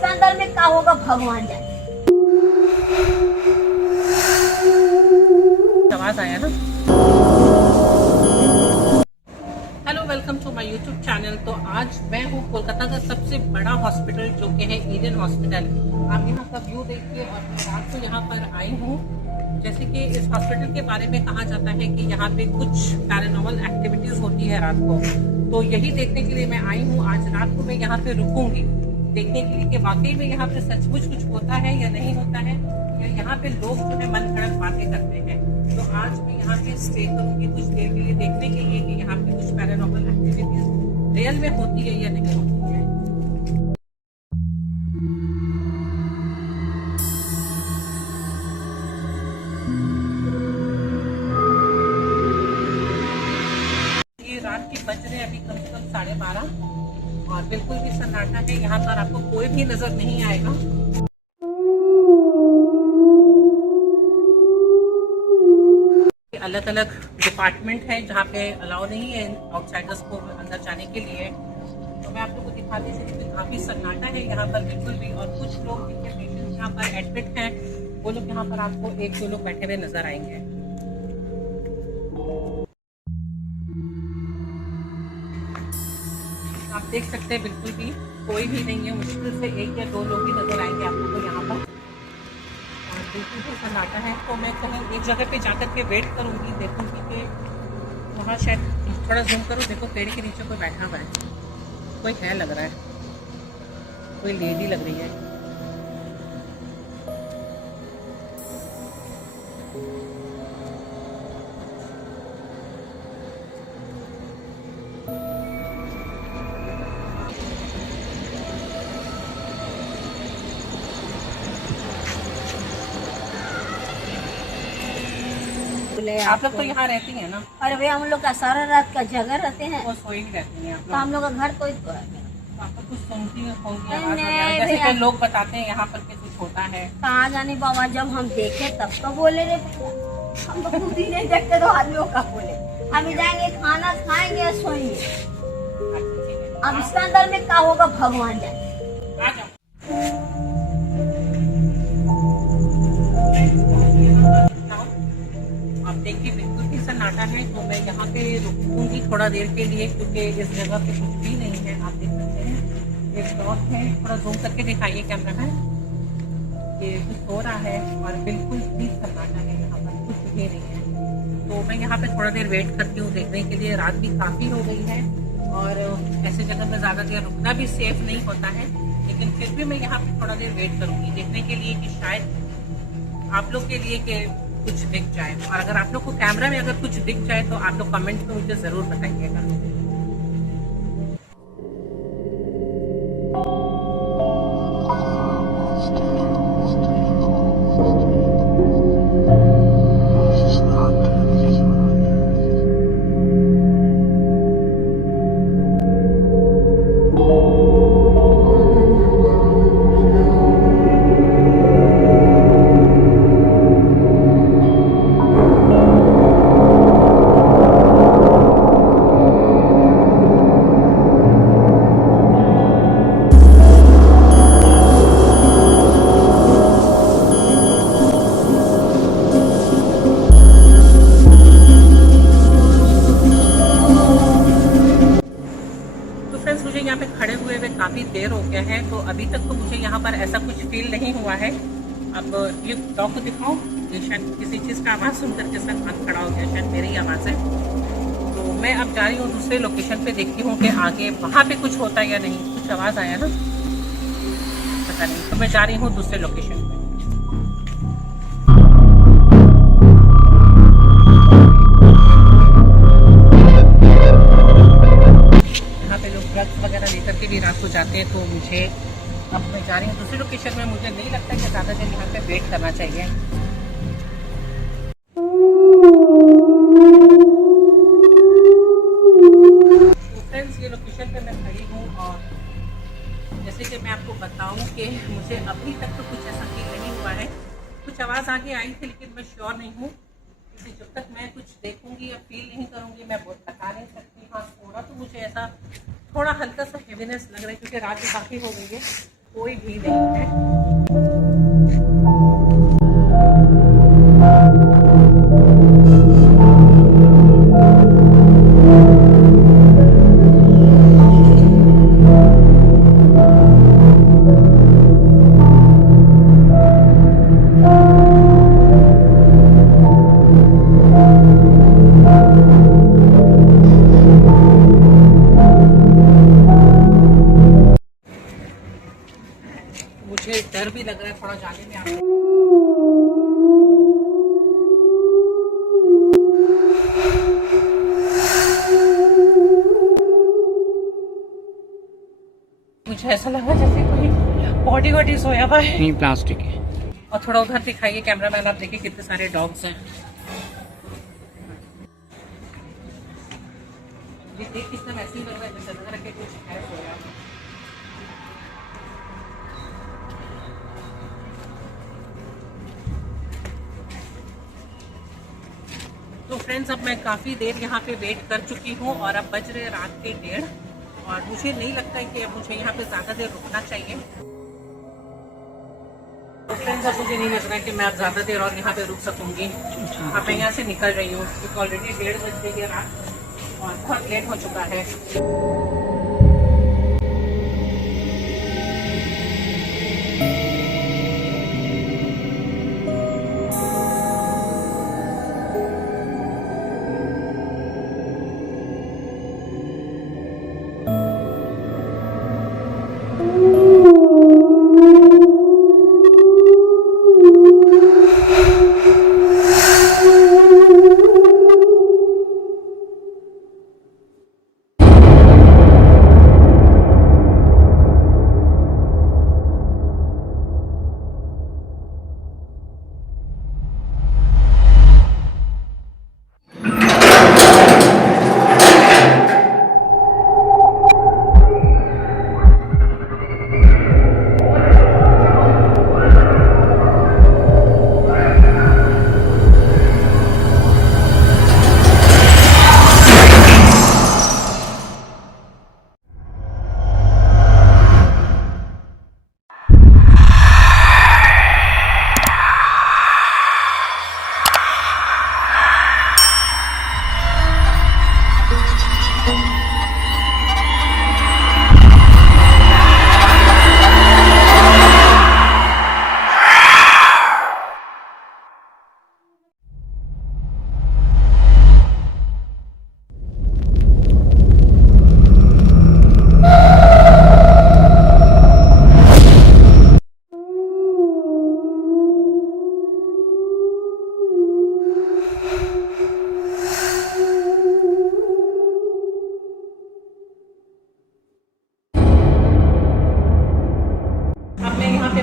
इसके अंदर में क्या होगा भगवान जाने। आवाज आया ना। Hello, welcome to my YouTube channel. तो आज मैं हूँ कोलकाता का सबसे बड़ा हॉस्पिटल जो कि है ईडन हॉस्पिटल। आप यहाँ का व्यू देखिए। और मैं रात को यहाँ पर आई हूँ। जैसे कि इस हॉस्पिटल के बारे में कहा जाता है कि यहाँ पे कुछ पैरानॉर्मल एक्टिविटीज होती है रात को। तो यही देखने के लिए मैं आई हूँ। आज रात को मैं यहाँ पे रुकूंगी देखने के लिए कि वाकई में यहाँ पे सचमुच कुछ होता है या नहीं होता है, या यहाँ पे लोग जो है मन घड़त बातें करते हैं। तो आज मैं यहाँ पे स्टे करूंगी कुछ देर के लिए देखने के लिए कि यहाँ पे कुछ पैरानॉर्मल एक्टिविटीज रियल में होती है या नहीं होती है। ये रात के बज रहे अभी कम से कम 12:30 और बिल्कुल भी सन्नाटा है। यहाँ पर आपको कोई भी नजर नहीं आएगा। अलग अलग डिपार्टमेंट है जहाँ पे अलाउ नहीं है आउटसाइडर्स को अंदर जाने के लिए। तो मैं आप लोगों को दिखाती चली कि काफी सन्नाटा है यहाँ पर बिल्कुल भी। और कुछ लोग जिनके पेशेंट यहाँ पर एडमिट हैं वो लोग यहाँ पर आपको 1-2 लोग बैठे हुए नजर आएंगे। आप देख सकते हैं बिल्कुल भी कोई भी नहीं है। मुश्किल से 1 या 2 लोग ही नजर आएंगे आप लोगों को यहाँ पर। और बिल्कुल भी सन्नाटा है। तो मैं कहीं एक जगह पे जाकर के वेट करूँगी, देखूँगी कि वहाँ शायद थोड़ा जूम करूँ। देखो पेड़ के नीचे कोई बैठा हुआ है, कोई है लग रहा है, कोई लेडी लग रही है। आप लोग तो यहाँ रहती हैं ना? अरे भैया हम लोग का सारा रात का जगह रहते हैं। वो सोई ही रहती हैं आप तो लोग? हम लोग का घर कोई तो है। आपको कुछ सुनती होंगी नहीं, आवाज वगैरह, जैसे भैया। कि लोग बताते हैं यहाँ पर कि कुछ होता है। कहाँ जाने बाबा, जब हम देखे तब तो बोले रे। हम तो खुद ही नहीं देखते तो आदमियों का बोले। अभी जाएंगे खाना खाएंगे सोएंगे। अच्छा, ठीक है। अब इसके अंदर में क्या होगा भगवान जाने। आ जाओ। आप देखिए बिल्कुल भी सन्नाटा है। तो मैं यहाँ पे रुकूंगी थोड़ा देर के लिए क्योंकि इस जगह पे कुछ भी नहीं है। आप देख सकते हैं एक डॉट है, थोड़ा जूम करके दिखाइए कैमरा में कि कुछ हो रहा है। और बिल्कुल भी सन्नाटा है, यहाँ पर कुछ भी नहीं है। तो मैं यहाँ पे थोड़ा देर वेट करती हूँ देखने के लिए। रात भी काफ़ी हो गई है और ऐसे जगह में ज़्यादा देर रुकना भी सेफ नहीं होता है। लेकिन फिर भी मैं यहाँ पे थोड़ा देर वेट करूँगी देखने के लिए कि शायद आप लोग के लिए कि कुछ दिख जाए। और अगर आप लोग को कैमरा में अगर कुछ दिख जाए तो आप लोग कमेंट में मुझे ज़रूर बताइएगा। मुझे यहाँ पे खड़े हुए काफ़ी देर हो गया है। तो अभी तक तो मुझे यहाँ पर ऐसा कुछ फील नहीं हुआ है। अब ये डॉग को दिखाऊं, ये शायद किसी चीज़ का आवाज़ सुन करके सर मन खड़ा हो गया, शायद मेरी आवाज़ है। तो मैं अब जा रही हूँ दूसरे लोकेशन पे, देखती हूँ कि आगे वहाँ पे कुछ होता है या नहीं। कुछ आवाज़ आया ना, पता नहीं। तो मैं जा रही हूँ दूसरे लोकेशन पे। ड्रग्स वगैरह लेकर के भी रात को जाते हैं। तो मुझे अब मैं जा रही हूँ दूसरी लोकेशन में। मुझे नहीं लगता कि ज़्यादा देर यहाँ पे वेट करना चाहिए। तो फ्रेंड्स, ये लोकेशन पे मैं खड़ी हूँ और जैसे कि मैं आपको बताऊँ कि मुझे अभी तक तो कुछ ऐसा फील नहीं हुआ है। कुछ आवाज़ आगे आई थी लेकिन मैं श्योर नहीं हूँ। जब तक मैं कुछ देखूंगी या फील नहीं करूंगी मैं बता नहीं सकती। हाँ, थोड़ा तो मुझे ऐसा थोड़ा हल्का सा हेवीनेस लग रहा है क्योंकि रात भी काफ़ी हो गई है। कोई भी नहीं है। मुझे डर भी लग रहा है थोड़ा जाने में। आप मुझे ऐसा लग रहा है जैसे कोई बॉडी वॉडी सोया हुआ है। नहीं, प्लास्टिक है। और थोड़ा उधर दिखाइए कैमरामैन, आप देखिए कितने सारे डॉग्स हैं। ये देख कितना वैसे ही लग रहा है जैसे लग रहा है कि कुछ है सोया। तो फ्रेंड्स, अब मैं काफ़ी देर यहाँ पे वेट कर चुकी हूँ और अब बज रहे रात के 1:30 और मुझे नहीं लगता है कि अब मुझे यहाँ पे ज़्यादा देर रुकना चाहिए। तो फ्रेंड्स, अब मुझे नहीं लग रहा है कि मैं अब ज़्यादा देर और यहाँ पे रुक सकूँगी। अब मैं यहाँ से निकल रही हूँ क्योंकि ऑलरेडी 1:30 बज गई है रात और बहुत लेट हो चुका है।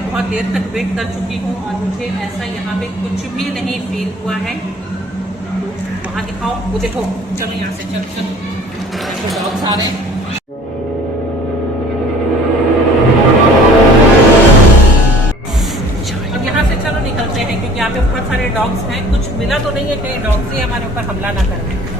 बहुत देर तक वेट कर चुकी हूँ और मुझे ऐसा यहाँ पे कुछ भी नहीं फील हुआ है। वहाँ दिखाओ, वो देखो, चलो यहाँ से, चलो चलो, डॉग्स आ रहे हैं। अब यहाँ से चलो निकलते हैं क्योंकि यहाँ पे बहुत सारे डॉग्स हैं। कुछ मिला तो नहीं है कहीं डॉग्स ही हमारे ऊपर हमला ना करें।